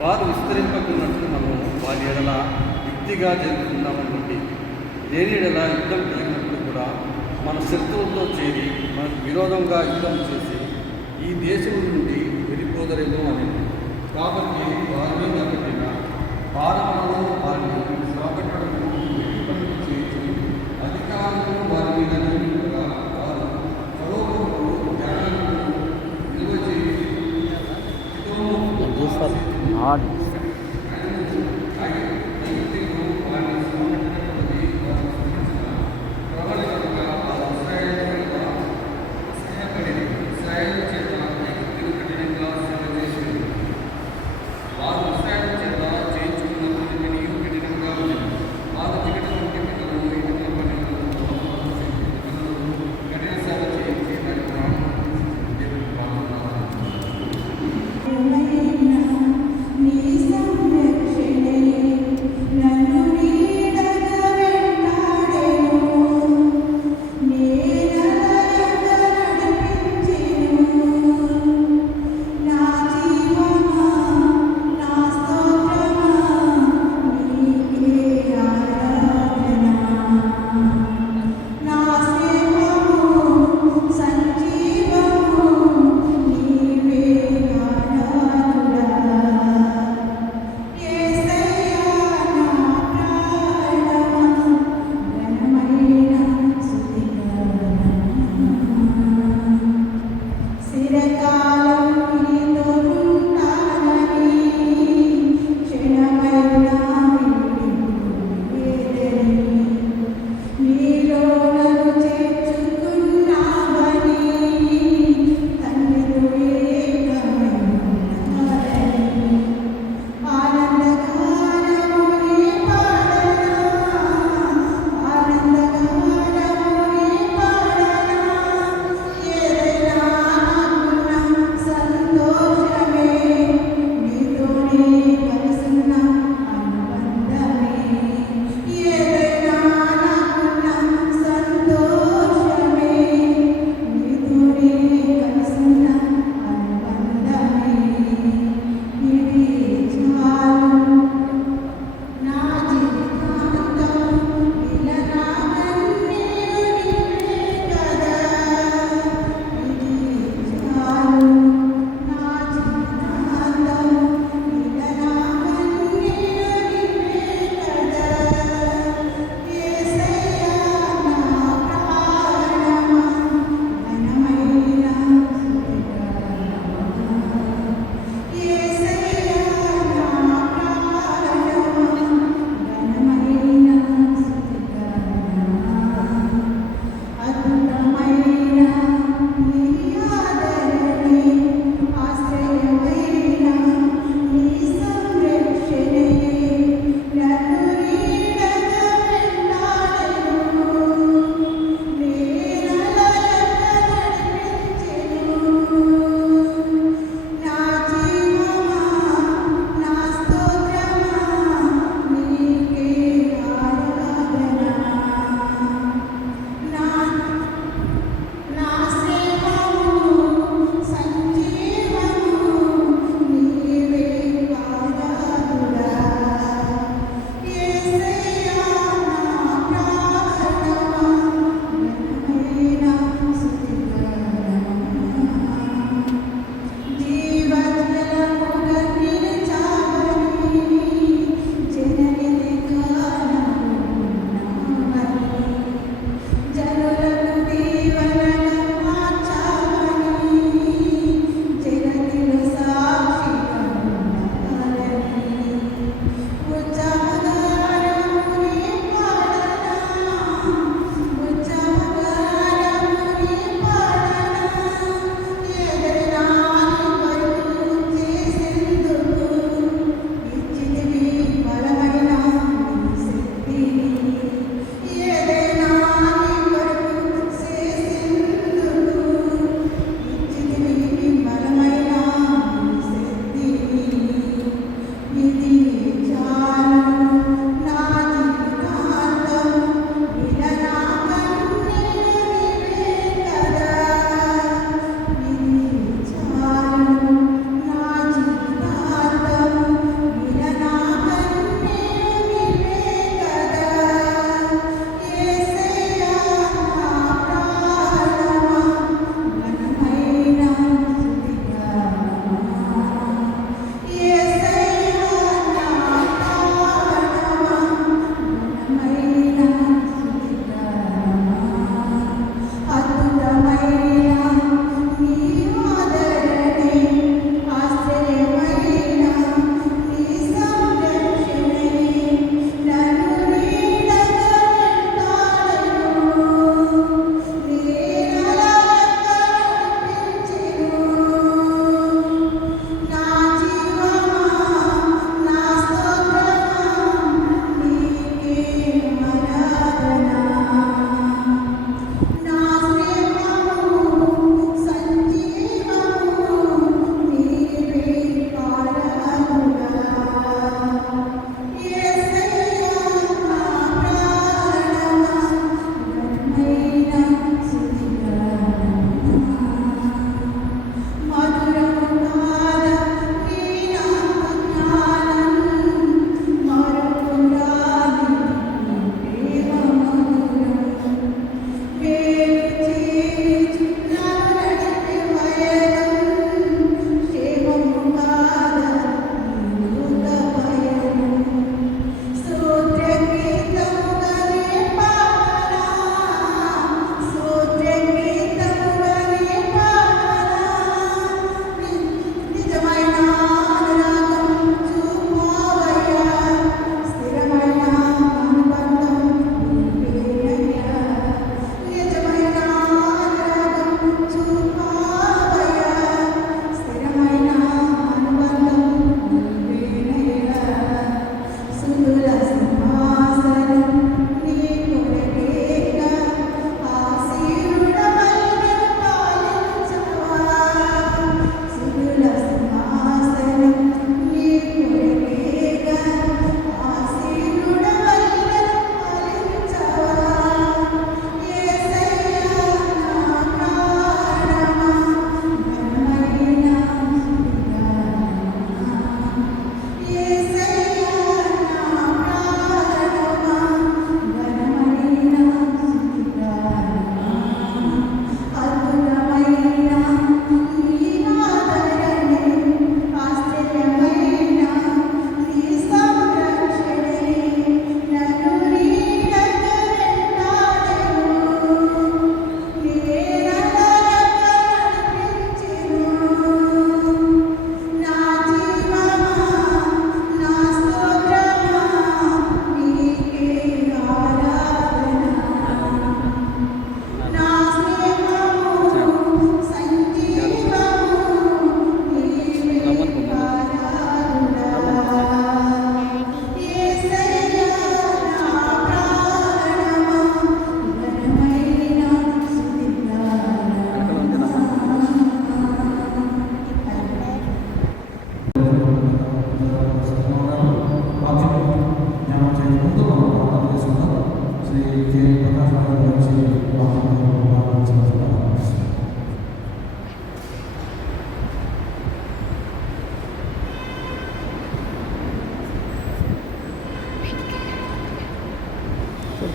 వారు విస్తరింపకున్నట్లు మనం వారి ఎడల యుక్తిగా జరుగుతున్నామనుకోండి. లేని ఎడల యుద్ధం జరిగినప్పుడు కూడా మన శత్రువులతో చేరి మనకు విరోధంగా యుద్ధం చేసి ఈ దేశం నుండి వెళ్ళిపోదరేమో అని. కాబట్టి వారి మీద పెట్టిన భారములను వారిని శ్రమపెట్టడము చేసి అధికారులు వారి మీద నియమించగా వారు సరోవరములు జ్ఞానములను నిల్వ చేసి Amen.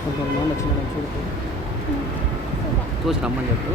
కొంతమంది వచ్చిన చూడు చూసి రమ్మని చెప్పు.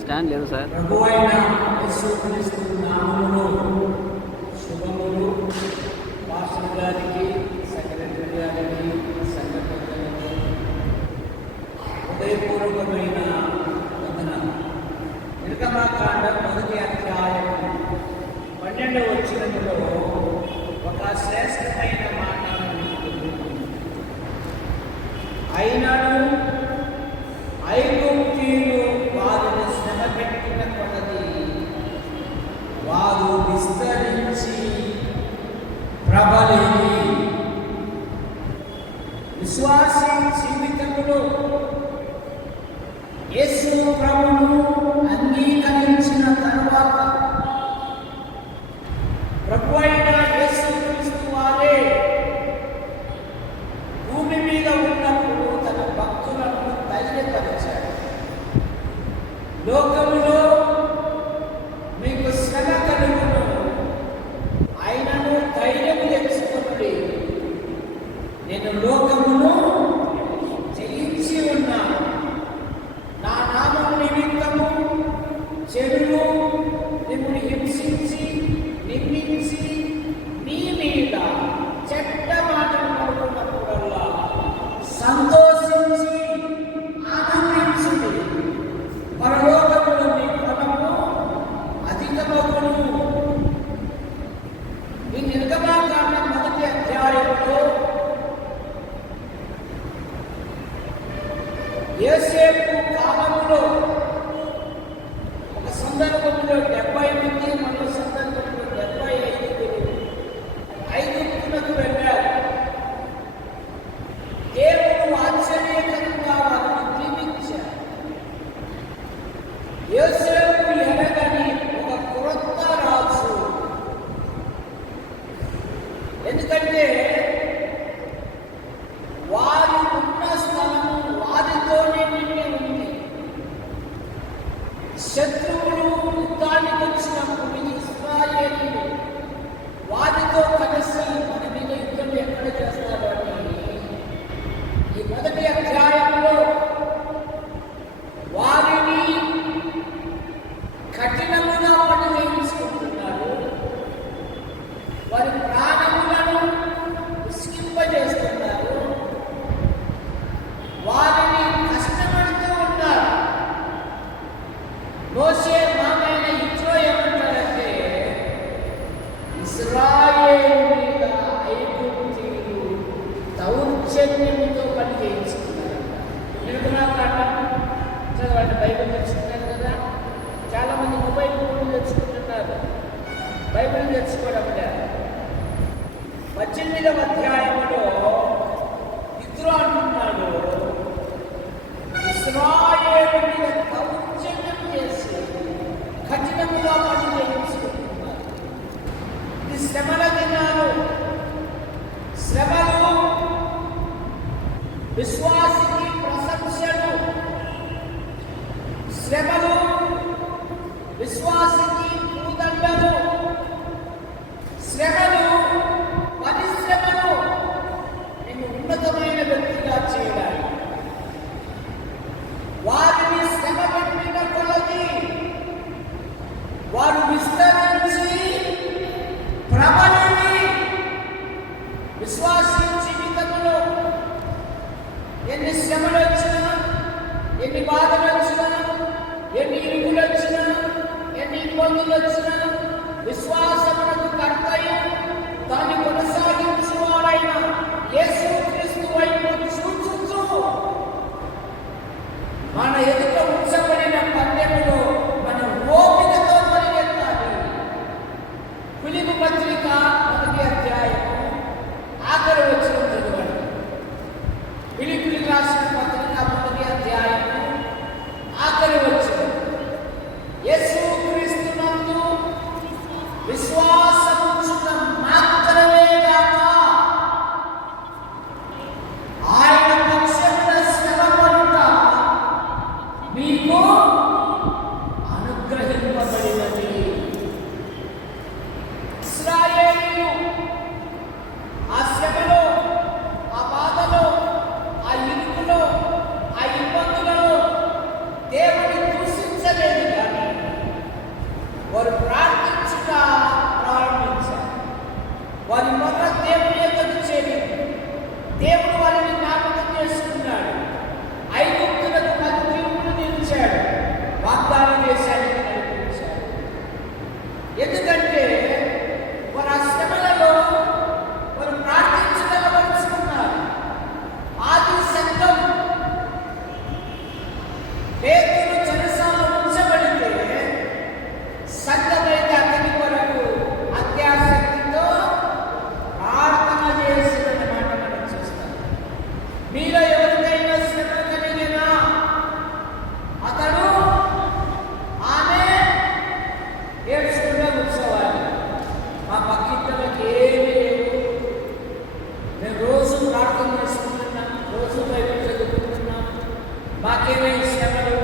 స్టాండ్ లేదు సార్. ప్రభు అయిన యేసుక్రీస్తు నామములో శుభములు. పాస్టర్ గారికి, సెక్రటరీ గారికి, సంఘ పెద్దలకు హృదయపూర్వకమైన వందనాలు. నిర్గమకాండం 1వ అధ్యాయం 12వ వచనములో ఒక శ్రేష్టమైన మాట అయినను ఐగుప్తీయులు వారిని శ్రమ పెట్టిన కొలది వారు విస్తరించి ప్రబలి విశ్వాసీ జీవితంలో యేసు ప్రభువును అంగీకరించిన తరువాత ప్రభు అయిన యేసుక్రీస్తు వారే భూమి మీద ఉన్నప్పుడు తన భక్తులను ధైర్యపరిచాడు. లోకములో మీకు శ్రమ కలుగును, ఆయనను ధైర్యము తెచ్చుకోండి, నేను లోకమును జయించి ఉన్నాను. నా నామము నిమిత్తము చెడును మిమ్మల్ని హింసించి నిందించి మీ మీద చెడ్డ మాటలు పడుతున్నప్పుడల్లా సంతోషించి ఆనందించుడి, పరలోకములో మీ ఫలము అధికమగును. ఈ నిర్గమకాండం 1వ అధ్యాయంలో యోసేపు కాలంలో ఒక సందర్భంలో 70 మంది, మరో సందర్భంలో 75 ఐగుప్తులకు వెళ్ళారు. దేవుడు ఆశ్చర్యకరంగా వారిని దీవించారు. యోసేపు ఎనగని ఒక క్రొత్త రాజు. ఎందుకంటే వారి ఉన్న స్థలము వారితోనే నిండి ఉంది. శత్రువులు యుద్ధానికి వచ్చినప్పుడు ఇశ్రాయేలీయులు వారితో కలిసి మన మీద యుద్ధం ఎక్కడ చేస్తారు అని ఈ 1వ అధ్యాయంలో వారిని కఠినముగా పని వేయించుకుంటున్నారు. వారి ప్రాణములను విసిగింపజేస్తున్నారు. వారిని కష్టపడుతూ ఉన్నారు. మోషే 8వ అధ్యాయంలో ఇతరు అంటున్నాడు, ఇశ్రాయేలు మీద దౌర్జన్యం చేసి కఠినముగా పని చేయించుకుంటున్నారు. ఇది శ్రమల దినాలు. శ్రమలు విశ్వాసికి ప్రశంసలు, శ్రమలు విశ్వాసికి పూదండలు, శ్రమలు పరిశ్రమలు నిన్ను ఉన్నతమైన వ్యక్తిగా చేయాలి. వారిని శ్రమ పెట్టిన కొలది వారు విస్తరించి ప్రబలి విశ్వాసీ జీవితంలో ఎన్ని శ్రమలు వచ్చినా, ఎన్ని బాధలు వచ్చినా, ఎన్ని ఇరుకులు వచ్చినా, ఎన్ని ఇబ్బందులు వచ్చినా, విశ్వాసమునకు కర్తయు దాన్ని కొనసాగించువాడైన యేసుక్రీస్తు వైపు చూచుచూ మన ఎదుట ఉంచబడిన పద్యములో మనం ఓపికతో పరిగెత్తాలి. ఫిలిప్పీ పత్రిక 1వ అధ్యాయము ఆఖరి వచనం చదవండి. ఫిలిప్పీయులకు రాసిన పత్రిక 1వ అధ్యాయము ఆఖరి వచనం. యేసుక్రీస్తునందు విశ్వాసముంచుట మాత్రమే గాక ఆయన పక్షమున శ్రమపడుట మీకు అనుగ్రహింపబడినది. ఇశ్రాయేలీయులు ఆ శ్రమలో, ఆ బాధలో, ఆ ఇరుకులో, ఆ ఇబ్బందులలో దేవుని దూషించలేదు, కానీ వారు ప్రార్థించుట ప్రారంభించారు. వారి మొదట దేవుని యొద్దకు చేరింది. దేవుడు వారిని జ్ఞాపకం చేసుకున్నాడు. ఐగుప్తులకు 10 తీర్పులు నిలిచాడు. వాగ్దాన దేశానికి నడిపించాడు. ఎందుకంటే వారు ఆ శ్రమలలో వారు ప్రార్థించగలవరుచుకున్నారు. ఆది సంఘం పేతురు చెరసాలలో ఉంచబడితే సంఘమైతే అతని కొరకు అత్యాసక్తితో ప్రార్థన చేసిన మాట మనం చూస్తాం. మీలో ఎవరికైనా శ్రమ కలిగినా అతడు ఆమె ఏడ్చుకుంటూ కూర్చోవాలి. మా పక్కింటికి ఏమీ లేవు, మేము రోజు ప్రార్థన చేసుకుంటున్నాం, రోజు బైబిల్ చదువుకుంటున్నాం, మాకేమై శ్రమలు,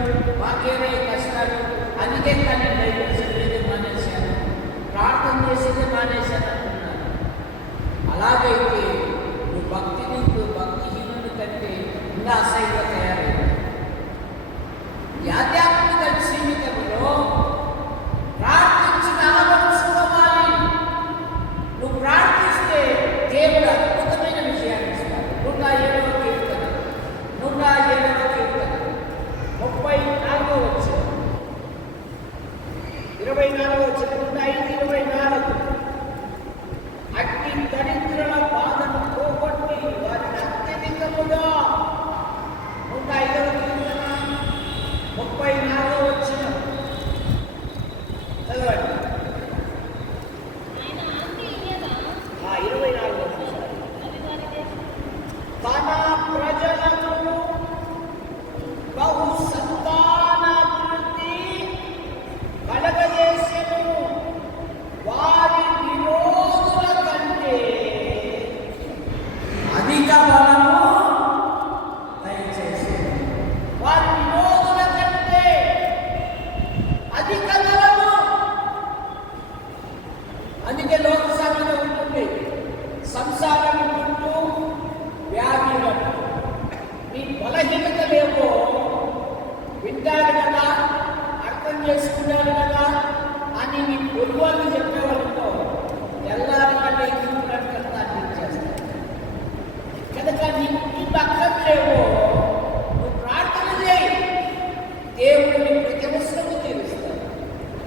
మాకేమై కష్టాలు, అందుకే కానీ బైబిల్ చదివేది మానేశాను, ప్రార్థన చేసేది మానేశాను అంటున్నారు. అలాగైతే నువ్వు భక్తిహీనుని కంటే ఇంకా అసహ్యంగా తయారైంది. ఈ ఆధ్యాత్మిక జీవితంలో ప్రార్థించిన అలవర్చుకోవాలి. నువ్వు ప్రార్థిస్తే దేవుడు అద్భుతమైన విషయాన్ని ఇస్తాడు. 107వ కీర్తన 34వ వచనం 24వ వచనం 105:24 అగ్ని దరిద్రుల బాధను పోగొట్టి వారిని అత్యధికముగా 105వ కీర్తన 34వ వచనం చదవండి. 24వ వచనం తన ప్రజలను బహు సంతానాభివృద్ధి కలగజేసెను, వారి విరోధుల కంటే అధిక బలము దయచేసెను. వారి విరోధుల కంటే అధిక బలము. అందుకే లోక సామెత ఉంటుంది, సంసారం ఉంటూ వ్యాధులను. నీ బలహీనతలేమో వింటారు కదా, అర్థం చేసుకున్నారు కదా అని నీ పొరుగులు చెప్పేవాళ్ళతో ఎల్లారికంటే ఎక్కువగా అందించేస్తారు. కనుక నీ పక్కలేమో నువ్వు ప్రార్థన చేయి, దేవుడు నీ ప్రతి అవసరము తీరుస్తాడు.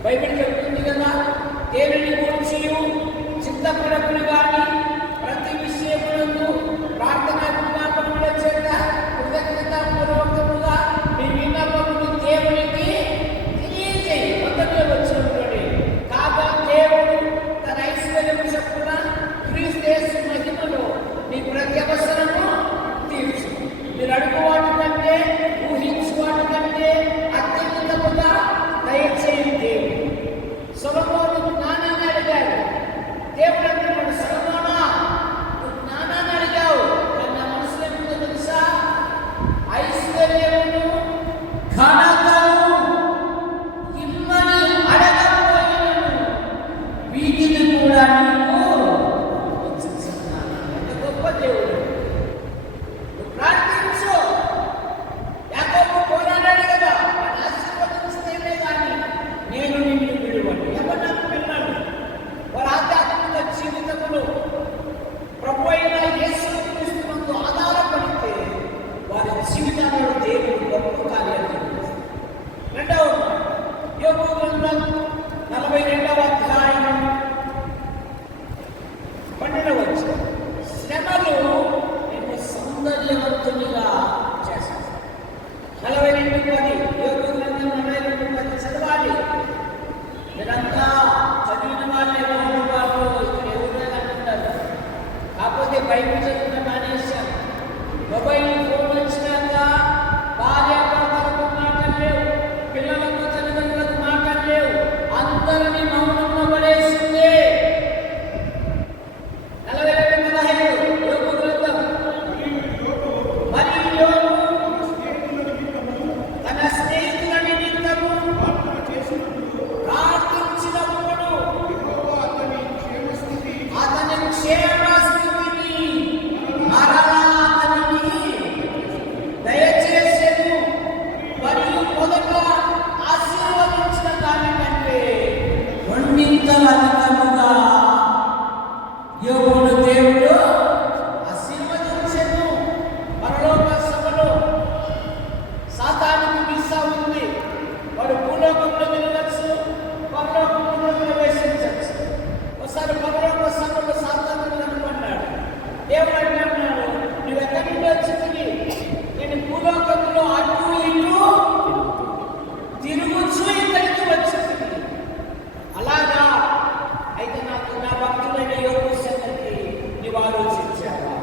బైబిల్ చెప్తుంది కదా, దేవుని గురించి చింతపడకులు కానీ ప్రతి విషయములందు ప్రార్థన విజ్ఞాపనముల చేత కృతజ్ఞతాపూర్వకముగా మీ విన్నపములు దేవునికి తెలియజేయి. 1వ వచనంలోనే కాగా దేవుడు తన ఐశ్వర్యము చొప్పున క్రీస్తు యేసు మహిమలో ఘనతను ఇమ్మని అడగకపోయినను వీటిని కూడా నీకు ఇచ్చేస్తున్నాను. ఎంత గొప్ప దేవుడు! నువ్వు ప్రార్థించు. యాకోబు పోరాడాడు కదా, నన్ను ఆశీర్వదిస్తేనే కానీ నేను నిన్ను విడువను. ఎవరు పిల్లలు వారి ఆధ్యాత్మిక జీవితములు ప్రభు అయిన యేసు క్రీస్తునందు ఆధారపడితే వారి జీవితాలలో దేవుడు గొప్ప కార్యాలు చేస్తాడు. రెండవ యోబు గ్రంథం 42వ అధ్యాయం 12వ వచనం. శ్రమలు నిన్ను సౌందర్యవంతునిగా చేస్తాయి. 42:10 యోబు గ్రంథం 42:10 చదవాలి. మీరంతా చదివిన వాళ్ళే వాళ్ళు ఇక్కడ ఎవరైనా అంటున్నారు. కాకపోతే బైబిల్ చదివిన మానేశారు. మొబైల్ ఫోన్ వచ్చినాక భార్యాభర్తలకు మాటలు లేవు, పిల్లలకు తల్లిదండ్రులకు మాటలు లేవు, అందరినీ మౌనంలో పడేసింది. 42:15 యోబు గ్రంథం. మరియు యోబు తన స్నేహితుల నిమిత్తము ప్రార్థించినప్పుడు అతని క్షేమస్థితిని మరలా అతనికి దయచేసెను. మరియు మొదట ఆశీర్వదించిన దానికంటే రెండింతల అధికముగా యోబును దేవుడు ఆశీర్వదించెను. పరలోక సభలో సాతానుకు వీసా ఉంది. వాడు భూలోకంలో తిరగచ్చు, పరలోకంలో ప్రవేశించచ్చు. ఒకసారి పరలోక సభలో సాతాను అనుకున్నాడు. దేవుడు అంటున్నాడు, నువ్వు ఎక్కడి నుండి వచ్చింది? నేను భూలోకంలో అటు ఇటు తిరుగుచు ఇక్కడికి వచ్చింది. అలాగా అయితే నాకు నా భక్తులైన యోగు సంగతి నీవు ఆలోచించావా?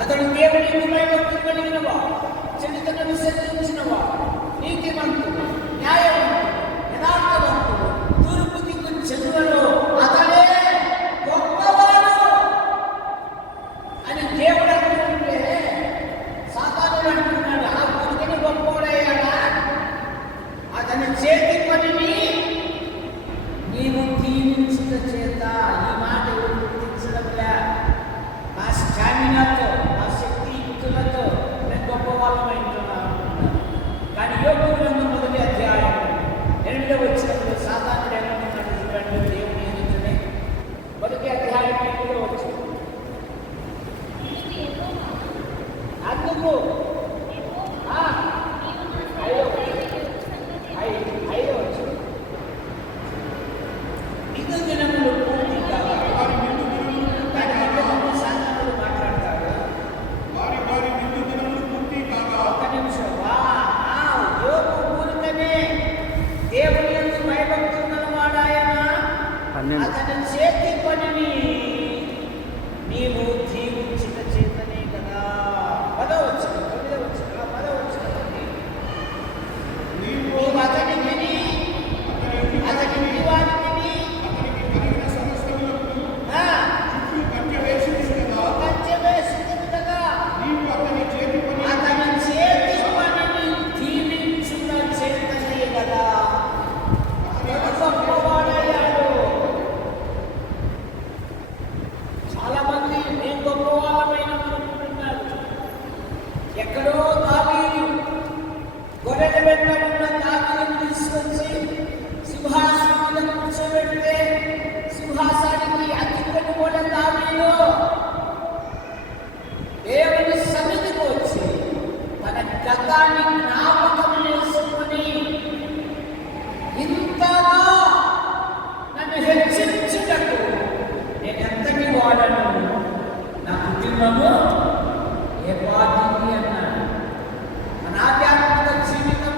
అతడు దేవుని భక్తులు కలిగినవా, చెడుతను విసర్జించినవా, నీతిమంతుడు, న్యాయవంతుడు, యథార్థవంతుడు, తూర్పు దిక్కు చెందులలో అతడే గొప్పవాడు అని దేవుడు అంటుంటే సాతానుడు అంటున్నాడు, ఆ గురుకుని గొప్పవాడయ్యాడా? అతని చేతి పనిని నీవు దీవించుట చేత. ఈ మాట ఎవరు గుర్తించడంలే. నా స్టామినాతో, నా శక్తి యుక్తులతో నేను గొప్ప వాళ్ళమైంటున్నాను. కానీ యోబు గ్రంథం 1వ అధ్యాయం 8వ వచనంలో సాతానుడు ఏమంటున్నాడు చూడండి. దేవుని ఎదుటనే 1వ అధ్యాయం 8వ వచనం. అందుకు ఐదవ వచనం. ఇది దినములు పూర్తి కాగా సాతానుడు మాట్లాడతాడు. ఒక నిమిషం. యోబు ఊరికనే దేవుని యందు భయభక్తున్నవాడాయన. అతని చేతి పనిని నీవు దీవించిన చేతనే కదా. 10వ వచనం, 9వ వచనం, 10వ వచనం. నీవు అతనికిని అతని ఇంటి వారికి పంచవేసింది కదా. అతని చేతి పనిని దీవించుట చేతనే కదా. అతడు గొప్పవాడయ్యాడు. చాలా మంది నేను గొప్పవాళ్ళమైన అనుకుంటున్నారు. ఎక్కడో దావీదు గొర్రెల వెంట ఉన్న దావీదును తీసుకొచ్చి సింహాసనం మీద కూర్చోబెడితే సింహాసానికి అతిథులను కూడా దావీదు దేవుని సన్నిధికి వచ్చి తన గతాన్ని జ్ఞాపకం చేసుకుని, ఇంతగా నన్ను హెచ్చించుటకు నేను ఎంతటి వాడను, నా కుటుంబము ఏ పాటికి అన్నాడు. మన ఆధ్యాత్మిక జీవితం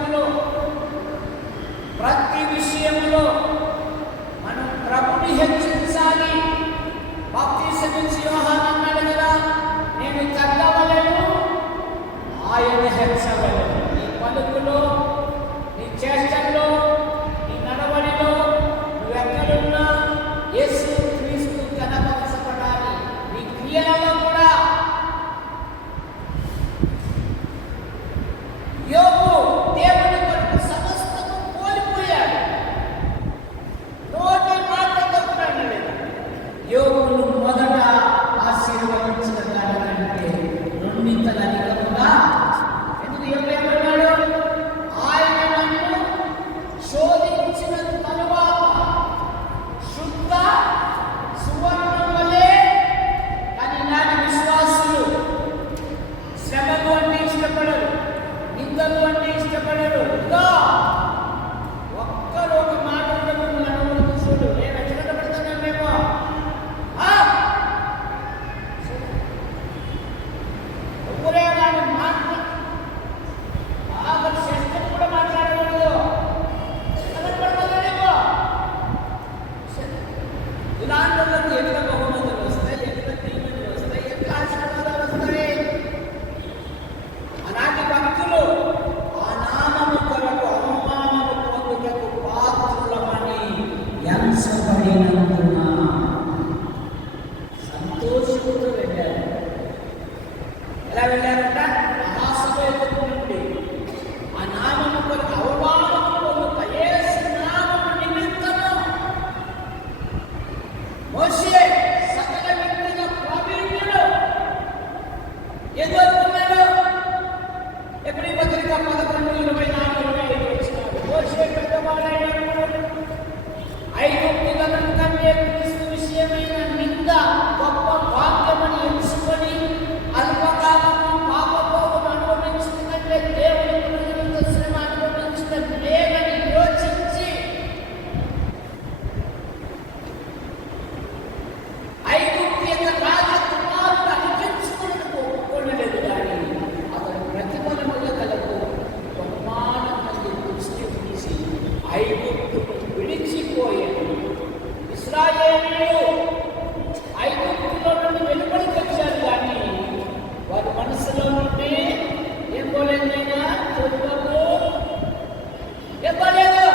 ఇవ్వలేదు,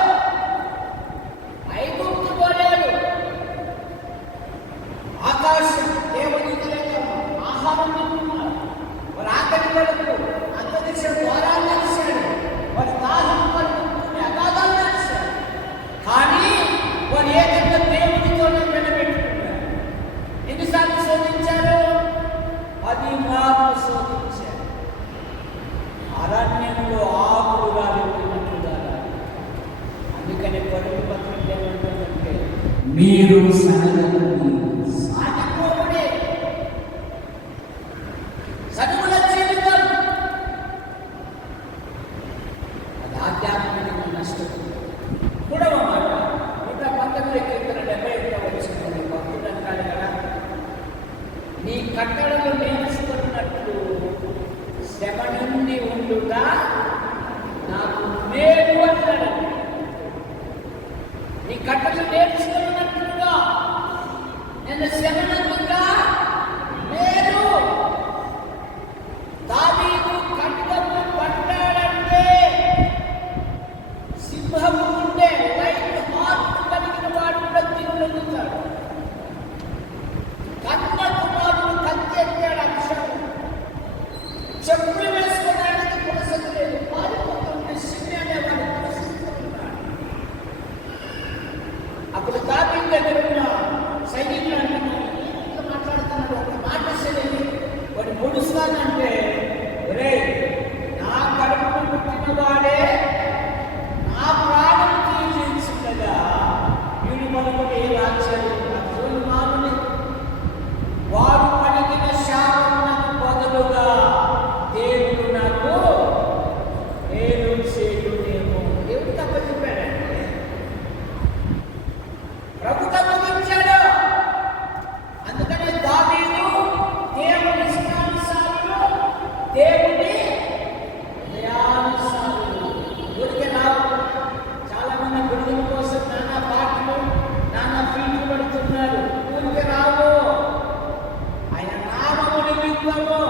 ఐగుప్తు పోలేదు. ఆకాశం దేవుని ఆహారం తింటున్నారు. వారి ఆకలి వరకు అంతరిక్ష ద్వారాలు నడిచాడు. వారి దాహం వరకు భూమి అగాధాలు నడిచాడు. కానీ వారు ఏకంగా దేవునితోనే వెనబెట్టుకున్నారు. ఎన్నిసార్లు శోధించారు? 10 మార్లు శోధించారు. అరణ్యంలో ఆకులు రాలిపోయినట్లుగా. అందుకని పరుగు పత్రం ఏమంటుందంటే మీరు సాగిపోవడే చదువుల జీవితం. అది ఆధ్యాత్మిక నష్టం కూడా మాట. 119 కీర్తన 71 వచ్చింది. భక్తుడు అంటాడు కదా, నీ కట్టడలు నేర్చుకున్నట్లు శ్రమ నుండి ఉండుట నాకు మేలు అన్నాడు. నీ కట్టలు నేర్చుకున్నట్లుగా నేను శ్రమ నందుగా మేలు. దావీదు ఖడ్గము పట్టాడంటే సింహము ఉండే లైట్ హార్ట్ కలిగిన వాడు కూడా తిరుగుతాడు. కన్న కుమారుడు కత్తి ఎత్తాడు. అక్షరం చెప్పులు వేసుకోవడానికి పులసలు లేదు. పారిపోతుంటే సిమి అనేవాడు పులసిస్తున్నాడు. అప్పుడు దావీదు దగ్గర ఉన్న సైనికులు అంటున్నారు, మాట్లాడుతున్నాడు. ఒక మాట సరైనది వాడు పొడుస్తానంటే, ఒరే నా కడుపును పుట్టిన వాడే నా ప్రాణం తీర్చుండగా వీడు మనకుని ఏ రాజ్యాలు అర్జునుడు మానుని వాడు పలికిన శాపమునకు బదులుగా దేవుడు నాకు మేలు చేయునేమో. దేవుడు తప్ప చెప్పాడంటే ప్రభు తప్పగించాడు. అందుకని దావీదు దేవుని ఇష్టానుసారులు, దేవుని హృదయానుసారులు. ఊరికే రావు. చాలా మంది విడుదల కోసం నానా పాటలు నానా ఫీట్లు పడుతున్నారు. ఊరికే రావు. ఆయన నామము నిమిత్తము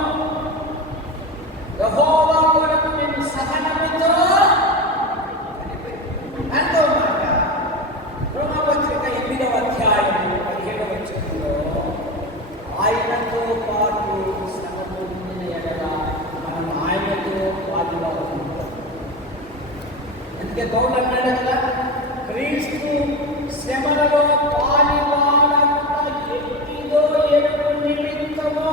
యెహోవా కొరకు నేను సహనముతో ఎంతో మాట. రోమపత్రిక 8వ అధ్యాయం 17వ వచనంలో ఆయనతో పాటు శ్రమ పొందిన ఎడల మనం ఆయనతో పాటువారు. అందుకే పౌలు అన్నాడు కదా, క్రీస్తు శ్రమలలో పాలివాడకుండా ఎట్టిదో ఎరుగు నిమిత్తము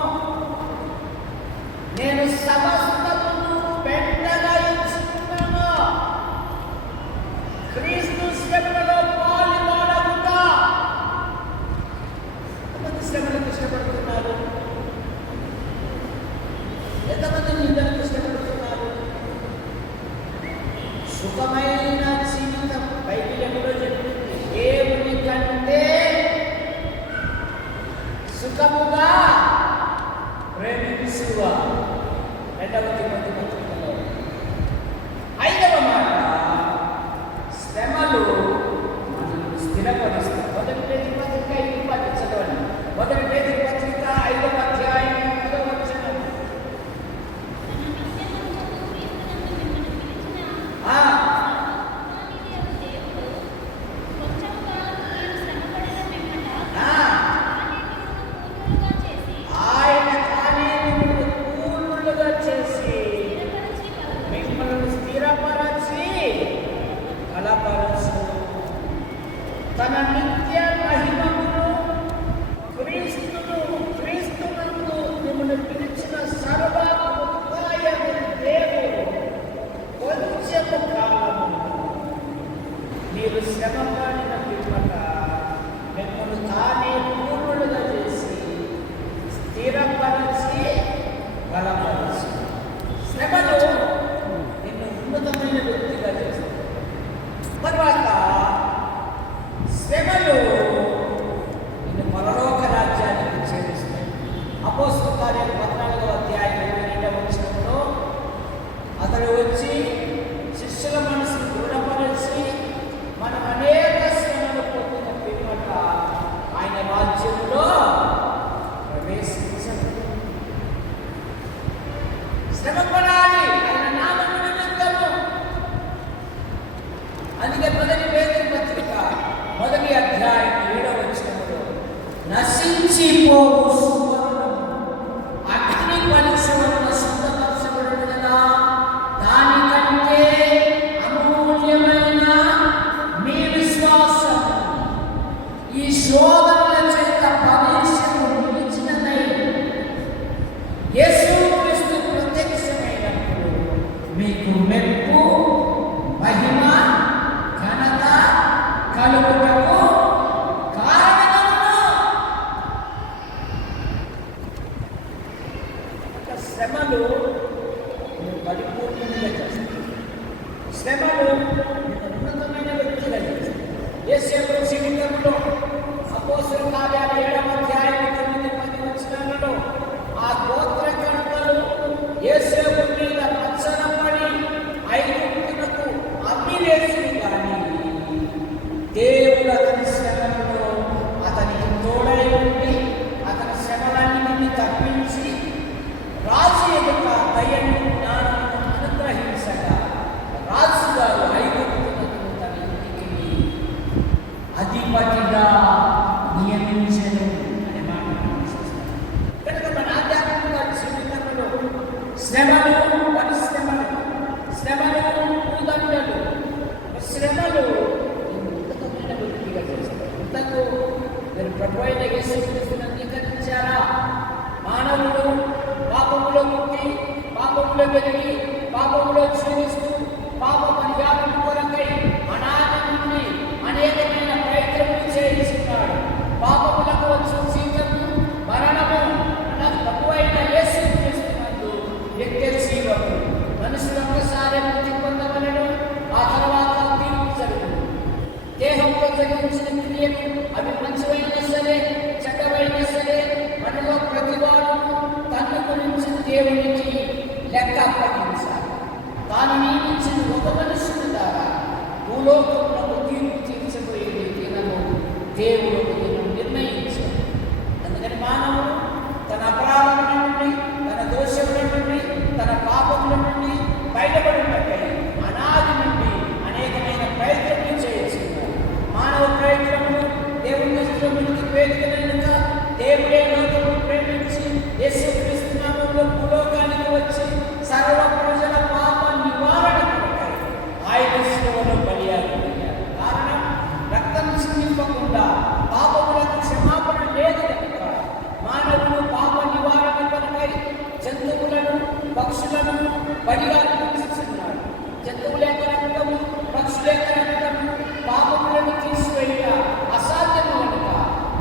నేను సమస్తమును పెద్దగా ఎంచుకున్నాను. క్రీస్తు శ్రమలలో పాలివాడకుండా. ఎంతమంది శ్రమలకు ఇష్టపడుతున్నారు? ఎంతమంది నిందలకు ఇష్టపడుతున్నారు? సుఖమైన జీవితం బైబిల్లో చెప్పింది. దేవుని కంటే సుఖముగా ప్రేమించువా. 2వ తిమోతి పత్రికలో 5వ మాట, శ్రమలు మనల్ని స్థిరపరుస్తాయి. 1 పేతురు పత్రిక 5:10 చదవండి. 1 పేతురు పత్రిక 5వ అధ్యాయం 1వ వచనం. ఆయన కానీ పూర్ణులుగా చేసి మిమ్మల్ని స్థిరపరచి బలపరచు. తన నిత్య మహిమను క్రీస్తునందు మిమ్మల్ని పిలిచిన సర్వోపాయము దేవుడు కొంచెము కాలము మీరు శ్రమ పడిన పిమ్మట మిమ్మల్ని తానే పూర్ణులుగా చేసి స్థిరపరిచి బలపరచు. శ్రమలు నిన్ను ఉన్నతమైన వ్యక్తిగా చేస్తాయి. తర్వాత శ్రమలు నిన్ను పరలోక రాజ్యానికి చేరుస్తాయి. అపోస్తల కార్యాలు 14వ అధ్యాయం 22వ వచనంలో అతడు వచ్చి శిష్యుల మనసును దృఢపరిచి మనం అనేక అందుకే మొదటి పేతురు పత్రిక 1వ అధ్యాయం 7వ వచనంలో నశించిపోవు సువర్ణము అగ్ని పరీక్ష వలన శుద్ధపరచబడును కదా, దానికంటే అమూల్యమైన మీ విశ్వాసం ఈ శోధనల చేత పరీక్షకు నిలిచినదై యేసుక్రీస్తు ప్రత్యక్షమైనప్పుడు మీకు మెప్పు మహిమ ఘనత కలుగుటకు కారణమగును. శ్రమలు పరిపూర్ణంగా చేస్తాయి. శ్రమలు ఉన్నతమైన వ్యక్తిగా చేస్తాయి. యేసు జీవితంలో అపోస్తలుల కార్యాలు 7వ అధ్యాయం 9-10 వచనాలలో ఆ గోత్రకర్తలు యేసు మీద మత్సరపడి ఐగుప్తునకు అమ్మివేసిరి గాని దేవుడు అతని శ్రమలలో అతనికి తోడై ఉండి అతని శ్రమలన్నిటిని తప్పించి రాజు ఎదుట దయను జ్ఞానము అనుగ్రహించగా రాజుగారు ఐగుప్తునకు తన ఇంటికి అధిపతిగా నియమించెను అనే మాట మనం చూస్తాం. కనుక మన ఆధ్యాత్మిక జీవితంలో శ్రమలు, శ్రమలు పూదండలు, శ్రమలు ఉన్నతమైన వ్యక్తిగా చేస్తాయి. ఇంతకు మీరు ప్రభు అయిన యేసుక్రీస్తును అంగీకరించారా? మానవుడు పాపములో పుట్టి పాపములో పెరిగి పాపములో జీవిస్తూ పాప పరిహారం కొరకై అనాది నుండి అనేకమైన ప్రయత్నములు చేయించున్నాడు. పాపములకు వచ్చు జీవము మరణము అన్న ప్రభు అయిన యేసుక్రీస్తునందు నిత్య జీవము. మనుషులు ఒక్కసారి మృతి పొందవలెను, ఆ తర్వాత తీర్పు జరుగును. దేహంతో జరిగించిన క్రియలు అవి మంచివైనా సరే చెడ్డవైనా సరే మనలో ప్రతివాడు తన గురించి దేవునికి లెక్క అప్పగించాలి. తాను నియమించిన ఒక మనుషుని ద్వారా భూలోకంలో తీర్పు తీర్చబోయే దినము దేవుడు నిర్ణయించాడు. అందుకని మానవుడు తన అపరాధముల నుండి, తన దోషముల నుండి, తన పాపముల నుండి బయటపడినట్టయి అనాది నుండి అనేకమైన ప్రయత్నములు చేయించుకున్నాడు. మానవ ప్రయత్నములు దేవుని దృష్టిలో మనకి వేదికనైనక దేవుడే లోకమును ప్రేమించి యేసుక్రీస్తు నామములో భూలోకానికి వచ్చి సర్వ ప్రజల పాప నివారణ కొరకై ఆయన శిలువలో బలియాగలిగాడు. కారణం రక్తం చిందింపకుండా పాపములకు క్షమాపణ లేదు కనుక మానవులు పాప నివారణ కొరకై జంతువులను పక్షులను బలిగా అర్పించుచున్నాడు. జంతువుల యొక్క రక్తము, పక్షుల యొక్క రక్తము పాపములను తీసివేయ అసాధ్యము కనుక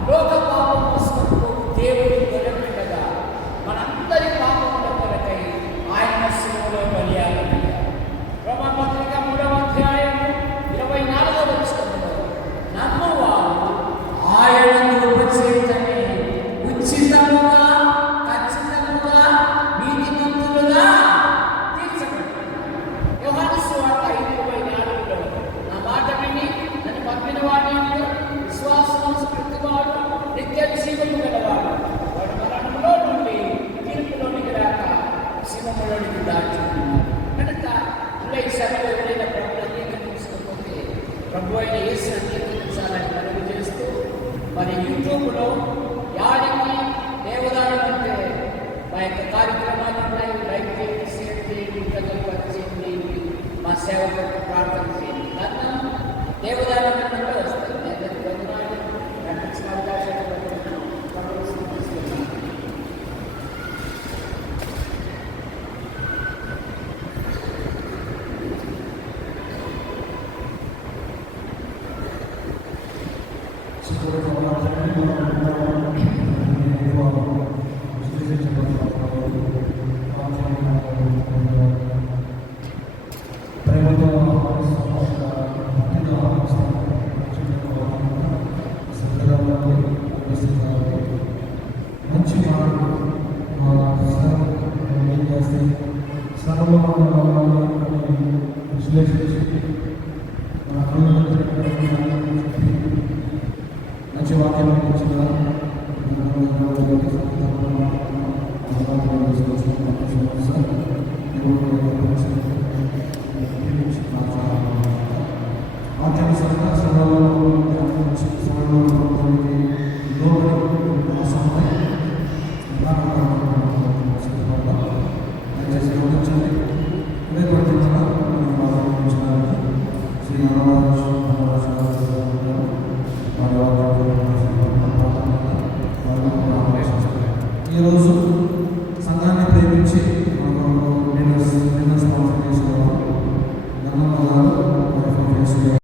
లోక పాప మోసుకు దేవుడు గొర్రెపిల్లగా మనందరి పాపముల కొరకై ఆయన శిలువలో బలియాగలిగాడు. రోమాపత్రిక 3వ అధ్యాయం 24వ వచనంలో నమ్మువారు ఆయన కృప చేతనే ఉచితముగా ఖచ్చితంగా నీతిమంతులుగా తీర్చబడ్డారు. యోహాను సువార్త 5:24లో నా మాట విని నన్ను పంపిన వాడిని విశ్వాసముంచు ప్రతివాడు నిత్య జీవము గలవాడు, వాడు మరణంలో నుండి తీర్పులోనికి రాక జీవములోనికి దాచుకున్నాడు. కనుక ఇంకా ఈ సభలో ఎవరైనా ప్రభు అంగీకరించకపోతే ప్రభు అయిన యేసు అంగీకరించాలని మనవి చేస్తూ, మరి యూట్యూబ్లో యాడికి దేవదానం అంటే మా యొక్క కార్యక్రమాలు ఉన్నాయి. లైక్ చేయండి, షేర్ చేయండి, ప్రజలు పరిచయం మా సేవ కొరకు ప్రార్థన చేయండి. కారణం దేవదానం అంటే వస్తుంది. నేను వందనాలు నటించిన అవకాశం మంచి వాక్యం ఆరాధించుకుంటున్నాము.